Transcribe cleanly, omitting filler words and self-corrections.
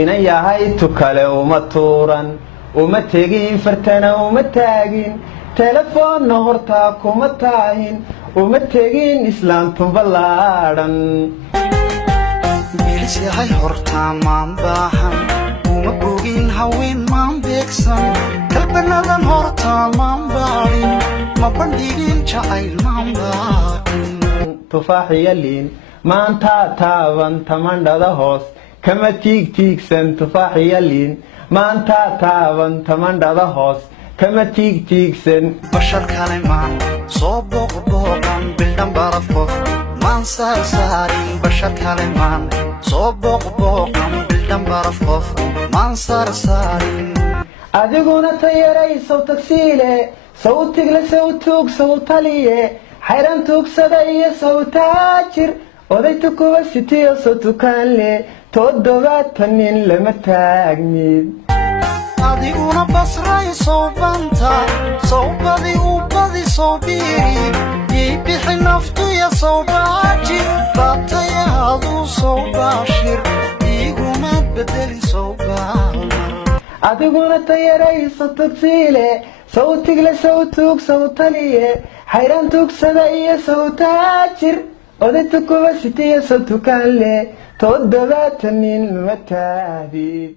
inay yahay tukale uma tuuran uma tegin fartana uma taagin telefoonna hortaa kuma taahin uma tegin islaantun ballaadhan bilis yahay hortaa maan baahan uma bogin haween maan beegsan kalbanadan hortaa maan baadhin ma bandhigin jacayl maan baadhin tufaaxiya liin maantaa taaban tamandhada hoos kama tiigtiigsan tufaaxiya liin maantaa taaban tamandhada hoos kama tiigtiigsan bashar kale maan soo booqbooqan bildhan baraf qof maan saarsaarin bashar kale maan soo booqbooqan bildhan baraf qof maan saarsaarin adiguna tayaray saw tagsiile saw tigle saw tuug saw taliye xayran tuugsada iyo saw taajir odayta kuwa sitiyo saw tukaanle toddobaatan nin lama taagnid adiguna basray soo banta soo badi u badi soo biiri ii bixi naftuya soo baaji baatayaadu soo baashir iguma bedeli soo baalmar adiguna tayaray saw tagsiile saw tigle saw tuug saw taliye xayran tuugsada iyo saw taajir odayta kuwa sitiyo saw tukaanle toddobaatan nin lama taagnid